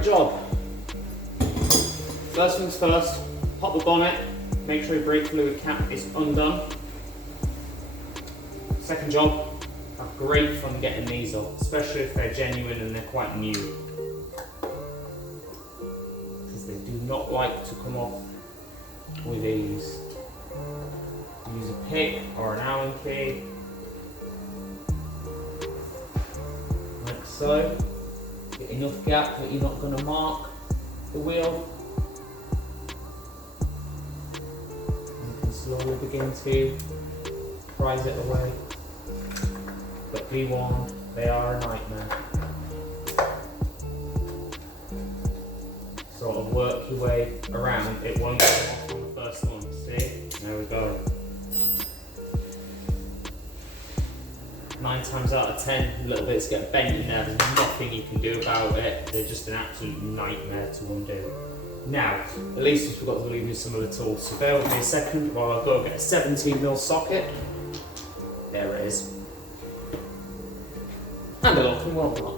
great job. First things first, pop the bonnet, make sure your brake fluid cap is undone. Second job, have great fun getting these off, especially if they're genuine and they're quite new. Because they do not like to come off with ease. Use a pick or an Allen key, like so. Get enough gap that you're not going to mark the wheel. You can slowly begin to prise it away. But be warned, they are a nightmare. Sort of work your way around, it won't come off on the first one. See? There we go. 9 times out of 10, little bits get bent in there, there's nothing you can do about it. They're just an absolute nightmare to undo. Now, at least we forgot to leave you some of the tools. So bear with me a second while I go get a 17mm socket. There it is. And a locking wheel block.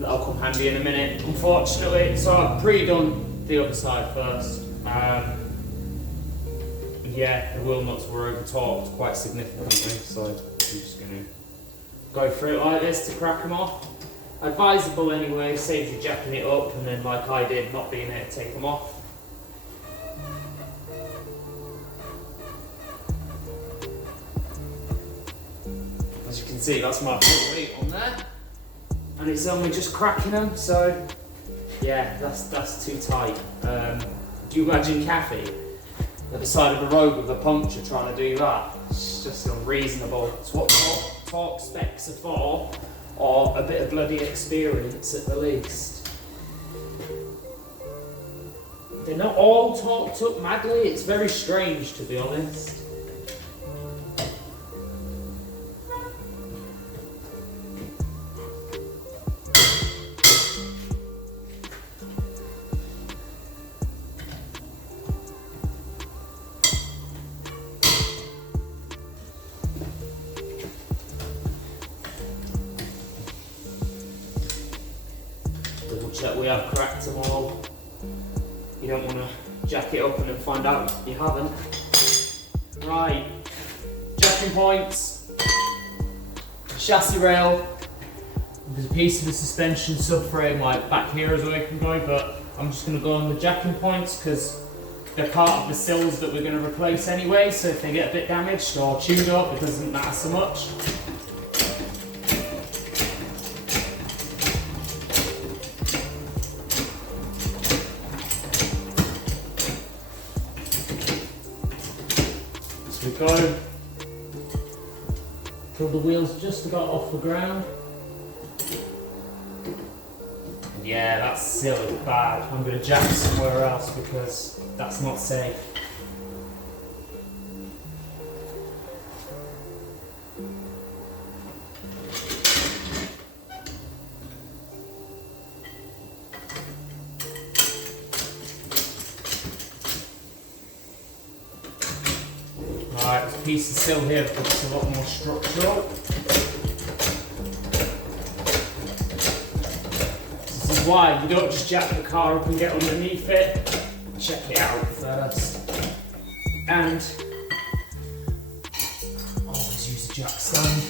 That'll come handy in a minute, unfortunately. So I've pre-done the other side first. Yeah, the wheel nuts were over-torqued quite significantly, so I'm just going to go through it like this to crack them off. Advisable anyway, saves you jacking it up and then, like I did, not being able to take them off. As you can see, that's my full weight on there. And it's only just cracking them, so yeah, that's too tight. Do you imagine Kathy at the side of the road with a puncture trying to do that? It's just unreasonable. It's what torque specs are for, or a bit of bloody experience at the least. They're not all torqued up madly, it's very strange to be honest. Double check we have cracked them all. You don't want to jack it up and then find out you haven't. Right, jacking points, chassis rail. There's a piece of the suspension subframe like back here as well you can go, but I'm just going to go on the jacking points because they're part of the sills that we're going to replace anyway, so if they get a bit damaged or chewed up it doesn't matter so much. Go till the wheels just got off the ground. And yeah, that's silly bad. I'm going to jack somewhere else because that's not safe. Right, there's a piece of sill here that looks a lot more structural. This is why you don't just jack the car up and get underneath it. Check it out first. And always use a jack stand.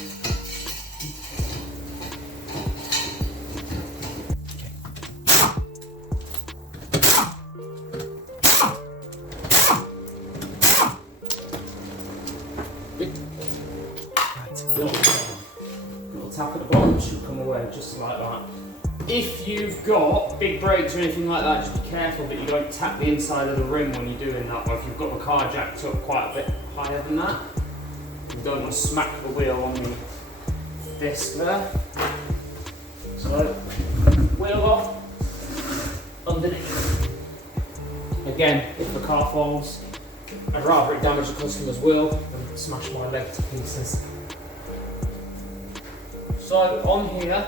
Little tap at the bottom should come away just like that. If you've got big brakes or anything like that, just be careful that you don't tap the inside of the rim when you're doing that, or if you've got the car jacked up quite a bit higher than that, you don't want to smack the wheel on the disc there. So, wheel off, underneath. Again, if the car falls, I'd rather it damage the customer's wheel than smash my leg to pieces. So on here,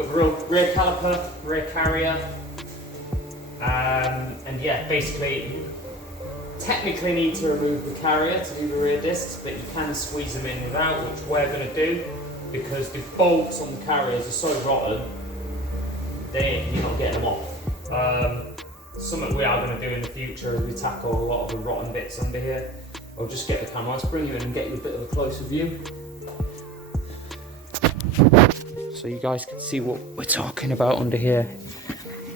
got the rear caliper, rear carrier, and yeah, basically you technically need to remove the carrier to do the rear discs, but you can squeeze them in without, which we're going to do because the bolts on the carriers are so rotten, you're not getting them off. Something we are going to do in the future is we tackle a lot of the rotten bits under here. I'll just get the camera, let's bring you in and get you a bit of a closer view. So you guys can see what we're talking about under here.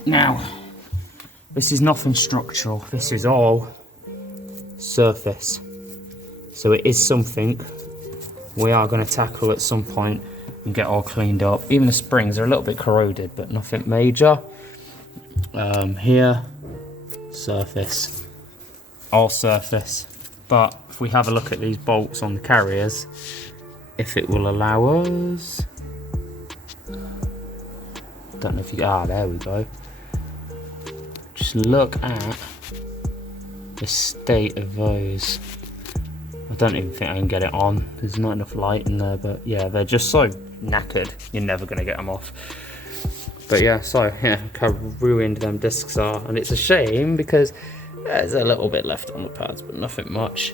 Now, this is nothing structural, this is all surface. So it is something we are going to tackle at some point and get all cleaned up. Even the springs are a little bit corroded, but nothing major. Here, surface, all surface. But if we have a look at these bolts on the carriers, if it will allow us, don't know if you, there we go. Just look at the state of those. I don't even think I can get it on. There's not enough light in there, but yeah, they're just so knackered. You're never gonna get them off. But yeah, so yeah, look how ruined them discs are, and it's a shame because there's a little bit left on the pads, but nothing much.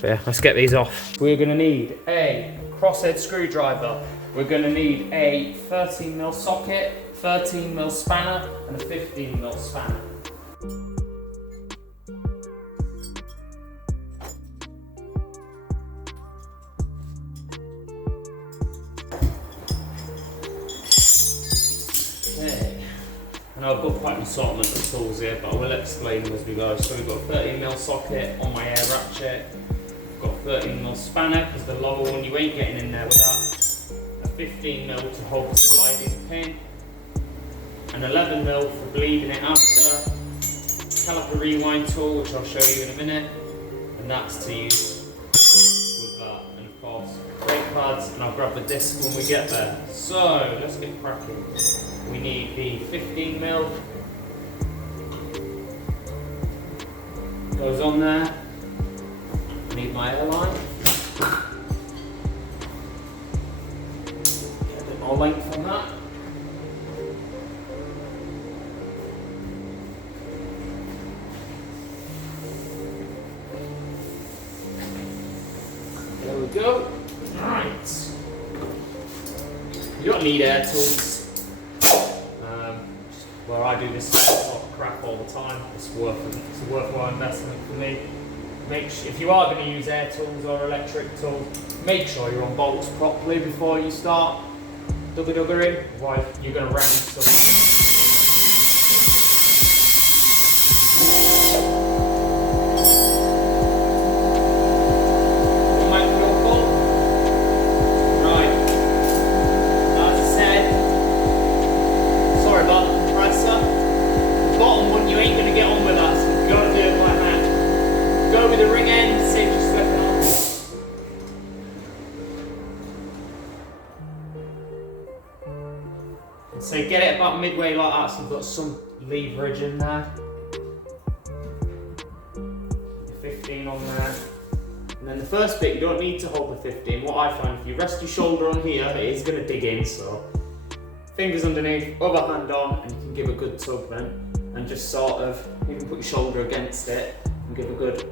But yeah, let's get these off. We're gonna need a crosshead screwdriver. We're gonna need a 13mm socket, 13mm spanner, and a 15mm spanner. Okay, and I've got quite an assortment of tools here, but I will explain them as we go. So we've got a 13mm socket on my air ratchet. We've got a 13mm spanner, because the lower one you ain't getting in there with that. A 15mm to hold the sliding pin. An 11mm for bleeding it after. Caliper rewind tool, which I'll show you in a minute. And that's to use with that. And of course, brake pads, and I'll grab the disc when we get there. So, let's get cracking. We need the 15mm. Goes on there. I need my airline. Get a bit more length on that. There we go. Right. You don't need air tools. Where I do this sort of crap all the time, it's a worthwhile investment for me. If you are going to use air tools or electric tools, make sure you're on bolts properly before you start dugger-duggering, otherwise you're going to ram stuff. So get it about midway like that, so you've got some leverage in there. 15 on there. And then the first bit, you don't need to hold the 15. What I find, if you rest your shoulder on here, it is going to dig in, so fingers underneath, other hand on, and you can give a good tug then. And just sort of, you can put your shoulder against it and give a good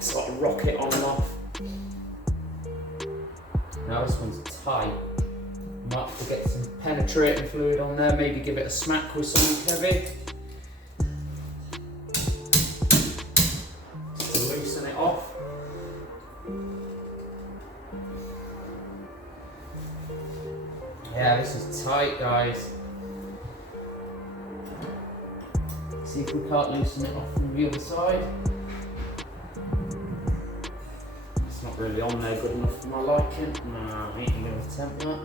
sort of rock it on and off. Now this one's tight. Might have to get some penetrating fluid on there, maybe give it a smack with something heavy. Just to loosen it off. Yeah, this is tight, guys. See if we can't loosen it off from the other side. It's not really on there good enough for my liking. No, I ain't going to attempt that.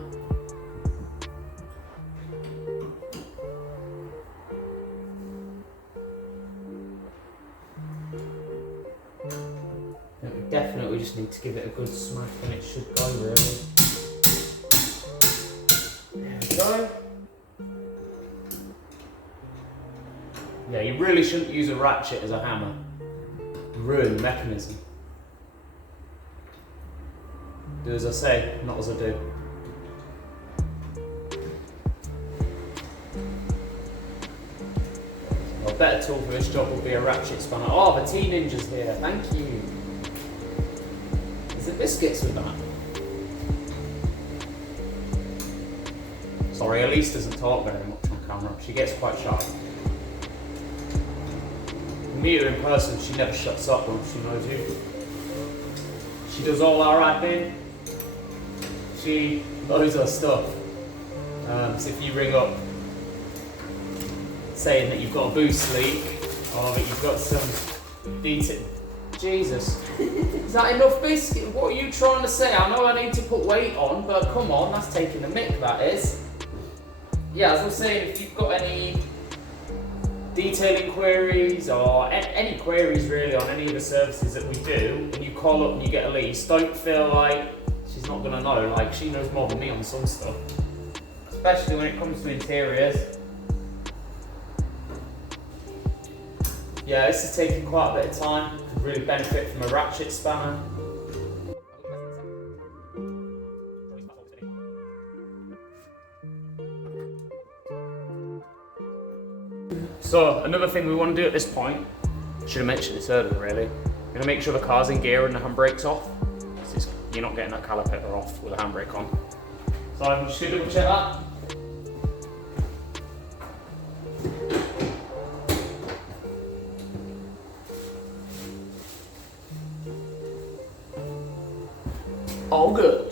Definitely just need to give it a good smack and it should go really. There we go. Yeah, you really shouldn't use a ratchet as a hammer. You ruin the mechanism. Do as I say, not as I do. a better tool for this job would be a ratchet spanner. Oh, the Tea Ninja's here, thank you. Is it biscuits with that? Sorry, Elise doesn't talk very much on camera. She gets quite sharp. You meet her in person, she never shuts up once she knows you. She does all our admin. She knows her stuff. So if you ring up saying that you've got a boost leak or that you've got some detail, Jesus, is that enough biscuit? What are you trying to say? I know I need to put weight on, but come on, that's taking the mick, that is. Yeah, as I was saying, if you've got any detailing queries or any queries really on any of the services that we do, and you call up and you get Elise, don't feel like she's not going to know. Like, she knows more than me on some stuff, especially when it comes to interiors. Yeah, this is taking quite a bit of time. Could really benefit from a ratchet spanner. So another thing we want to do at this point, should have mentioned this earlier really, we're going to make sure the car's in gear and the handbrake's off. You're not getting that caliper off with the handbrake on. So I'm just going to double check that. All good.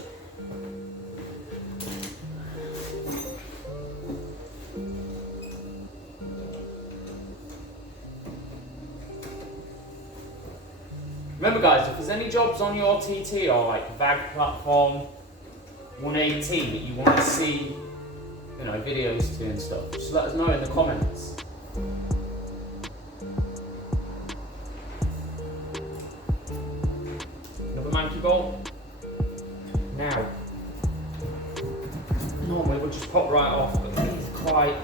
Remember guys, if there's any jobs on your TT or like VAG platform 180 that you want to see, you know, videos to and stuff, just let us know in the comments. Another monkey ball. Now, normally we'll just pop right off, but these are quite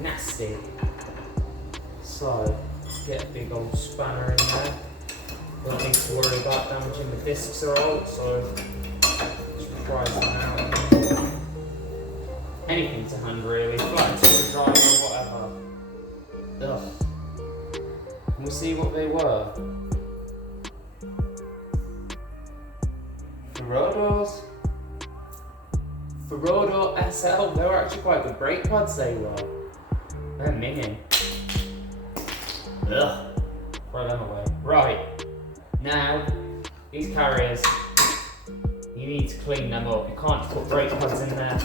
nasty. So, get a big old spanner in there. Don't need to worry about damaging the discs or all, so just prize them out. Anything to hand really, flat screwdriver or whatever. Ugh. Can we see what they were? Ferodo SL, they were actually quite good brake pads, they were. They're minging. Ugh. Throw them away. Right. Now, these carriers, you need to clean them up. You can't just put brake pads in there.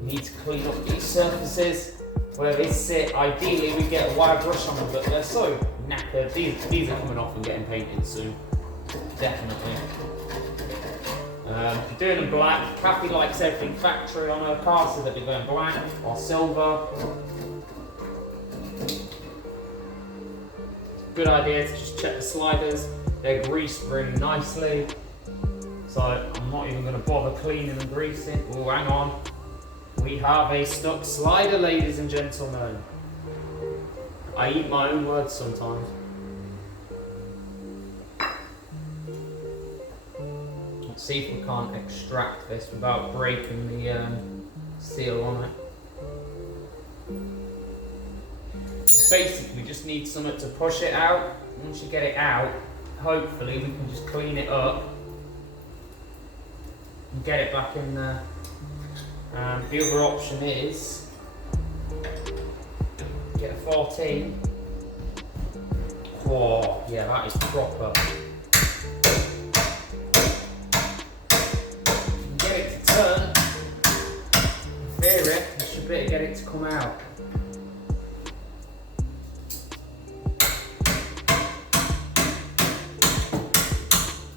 You need to clean up these surfaces where they sit. Ideally, we get a wire brush on them, but they're so knackered. These are coming off and getting painted soon. Definitely. If you're doing them black, Kathy likes everything factory on her car, so that they're going black or silver. Good idea to just check the sliders. They're greased really nicely, so I'm not even going to bother cleaning and greasing. Oh, hang on. We have a stuck slider, ladies and gentlemen. I eat my own words sometimes. Let's see if we can't extract this without breaking the seal on it. Basically, just need something to push it out. Once you get it out, hopefully we can just clean it up and get it back in there. The other option is get a 14. Oh, yeah, that is proper. Get it to turn. In theory, I should be able to get it to come out.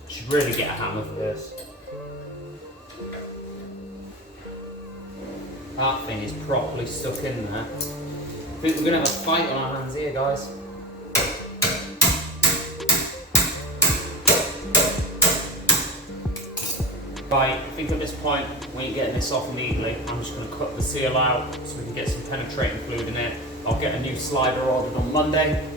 Should really get a hammer for this. That thing is properly stuck in there. I think we're going to have a fight on our hands here, guys. Right, I think at this point, we ain't getting this off neatly. I'm just going to cut the seal out so we can get some penetrating fluid in it. I'll get a new slider ordered on Monday.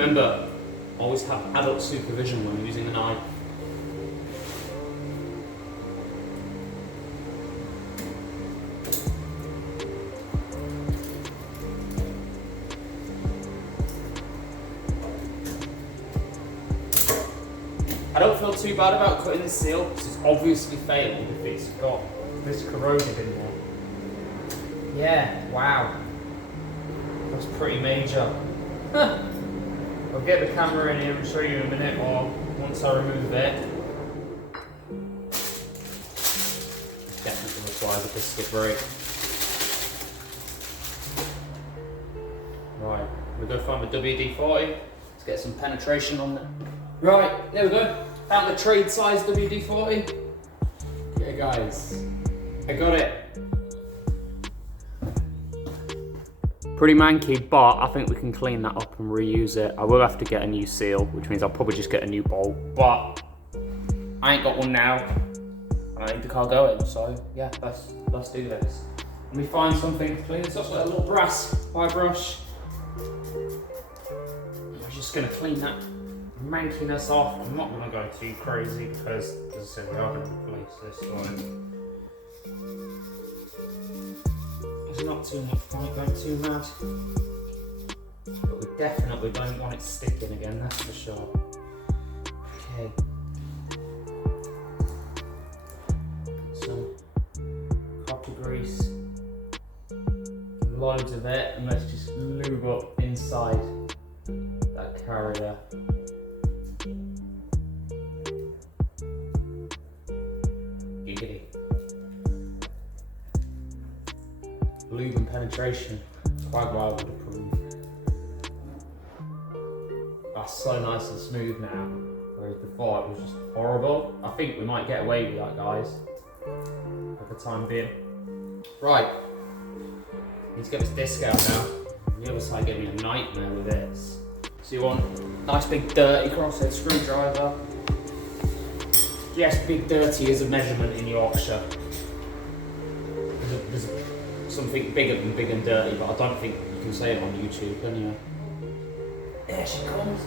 Remember, always have adult supervision when using a knife. I don't feel too bad about cutting the seal because it's obviously failed if it's got this corroded in there. Yeah, wow. That's pretty major. I'll get the camera in here and show you in a minute, or once I remove it. Definitely requires a biscuit brake. Right, we'll go find the WD-40. Let's get some penetration on there. Right, there we go. Found the trade size WD-40. Okay guys, I got it. Pretty manky, but I think we can clean that up and reuse it. I will have to get a new seal, which means I'll probably just get a new bolt, but I ain't got one now, and I need the car going, so yeah, let's do this. Let me find something to clean this up with a little brass wire brush. I'm just gonna clean that mankiness off. I'm not gonna go too crazy because, as I said, we are gonna replace this one. There's not too much point going too mad, but we definitely don't want it sticking again, that's for sure. Okay. Some copper grease, loads of it, and let's just lube up inside that carrier. Giggity. Lube and penetration, Quagmire would approve. That's so nice and smooth now, whereas before it was just horrible. I think we might get away with that, guys, for the time being. Right, need to get this disc out now. The other side gave me a nightmare with this. So you want a nice big dirty crosshead screwdriver. Yes, big dirty is a measurement in Yorkshire. There's something bigger than big and dirty, but I don't think you can say it on YouTube, can you? There she comes.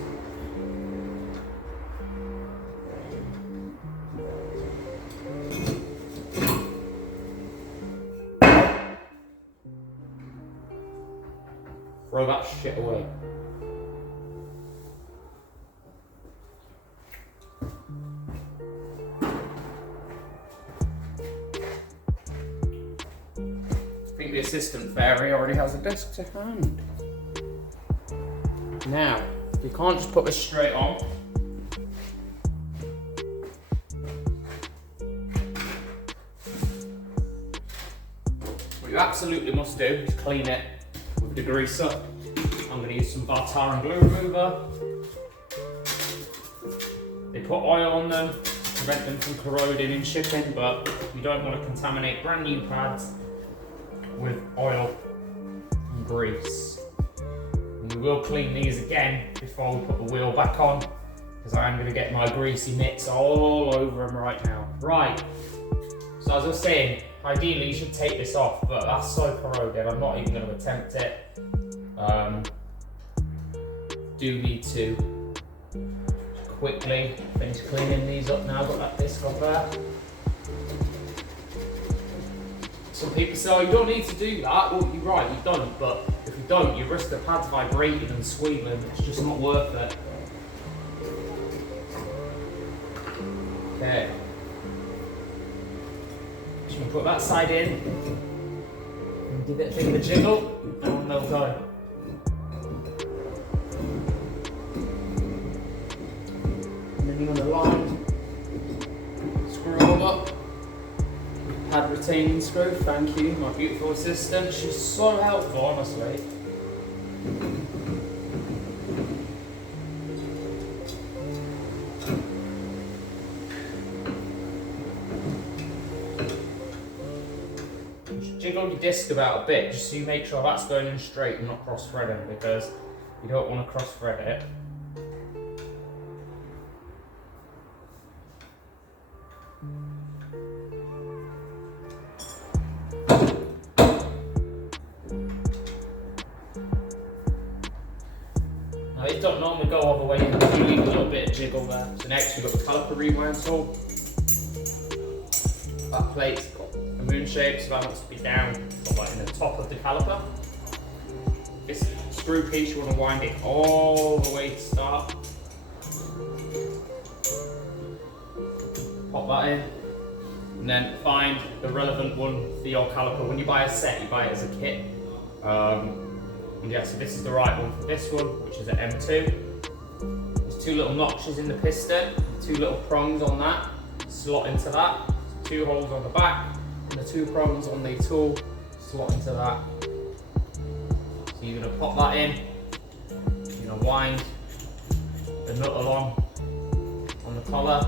Throw that shit away. I think the assistant fairy already has a disc to hand. Now, you can't just put this straight on. What you absolutely must do is clean it with the degreaser. I'm going to use some tar and glue remover. They put oil on them to prevent them from corroding in shipping, but you don't want to contaminate brand new pads with oil and grease. And we will clean these again before we put the wheel back on, because I am going to get my greasy mitts all over them right now. Right, so as I was saying, ideally you should take this off, but that's so corroded, I'm not even going to attempt it. Do need to quickly finish cleaning these up now. I've got that disc off there. Some people say, oh, you don't need to do that. Well, you're right, you don't, but if you don't, you risk the pads vibrating and squealing. It's just not worth it. Okay. Just gonna put that side in and give it a bit of a jiggle, and they'll go. And then you're gonna line, screw them up. Pad retaining screw, thank you, my beautiful assistant. She's so helpful, honestly. Just jiggle your disc about a bit, just so you make sure that's going in straight and not cross-threading, because you don't want to cross-thread it. These don't normally go all the way in, you leave a little bit of jiggle there. So next we've got the caliper rewind tool. That plate's got a moon shape, so that wants to be down, like in the top of the caliper. This screw piece, you want to wind it all the way to start. Pop that in, and then find the relevant one for your caliper. When you buy a set, you buy it as a kit. And yeah, so this is the right one for this one, which is an M2. There's 2 little notches in the piston, 2 little prongs on that, slot into that. 2 holes on the back, and the 2 prongs on the tool slot into that. So you're going to pop that in, you're going to wind the nut along on the collar.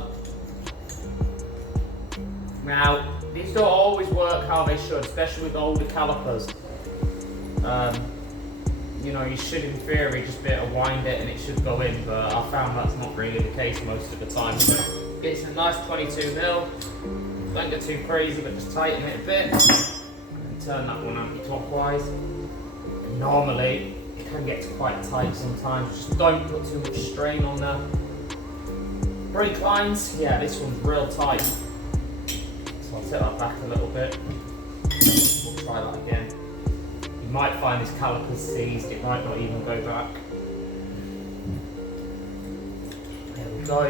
Now, these don't always work how they should, especially with older calipers. You know, you should in theory just be able to wind it and it should go in, but I found that's not really the case most of the time. So it's a nice 22mm. Don't get too crazy, but just tighten it a bit. And turn that one anti-clockwise. And normally, it can get quite tight sometimes. Just don't put too much strain on the brake lines. Yeah, this one's real tight. So I'll take that back a little bit. We'll try that again. You might find this caliper's seized, it might not even go back. There we go.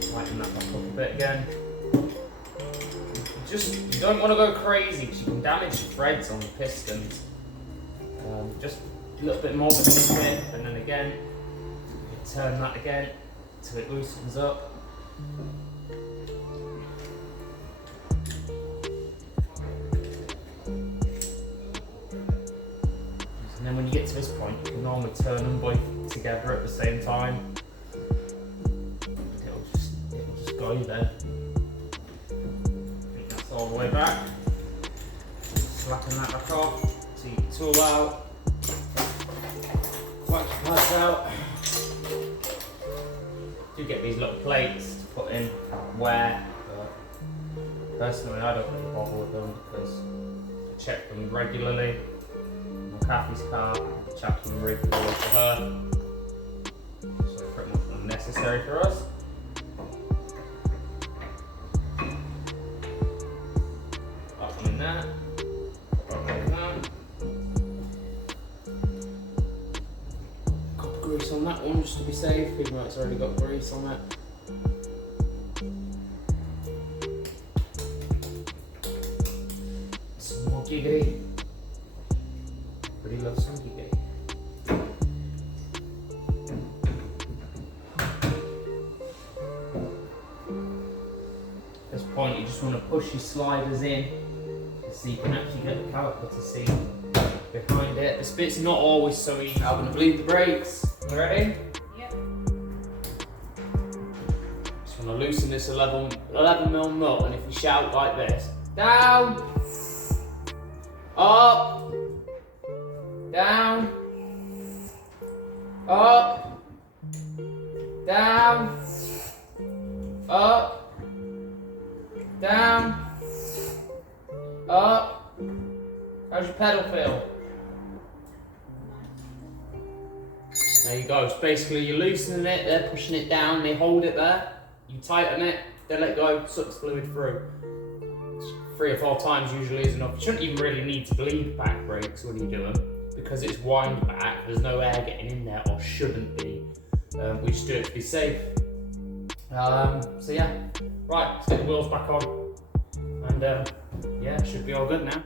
Tighten that back up a bit again. You don't want to go crazy because you can damage the threads on the pistons. Just a little bit more than this bit, and then again, you turn that again till it loosens up. And then when you get to this point, you can normally turn them both together at the same time. It'll just go there. I think that's all the way back. Slacken that back off. So you get the tool out. Wax your pads out. Do get these little plates to put in wear, but personally I don't really bother with them because I check them regularly. Kathy's car, check them regularly for her, so pretty much unnecessary for us. Up them in there, up like that. Got grease on that one just to be safe, even though it's already got grease on it. Some more giggity. Pretty love some giggity. At this point, you just want to push your sliders in so you can actually get the caliper to see behind it. This bit's not always so easy. I'm going to bleed the brakes. You ready? Yep. Just want to loosen this 11mm nut, and if you shout like this, down, up, down, up, down, up, down, up. How's your pedal feel? There you go. So basically you're loosening it, they're pushing it down, they hold it there, you tighten it, they let go, sucks fluid through. 3 or 4 times usually is enough. You shouldn't even really need to bleed back brakes when you do them because it's wind back, there's no air getting in there, or shouldn't be. We just do it to be safe. So yeah, right, let's get the wheels back on, and yeah, should be all good now.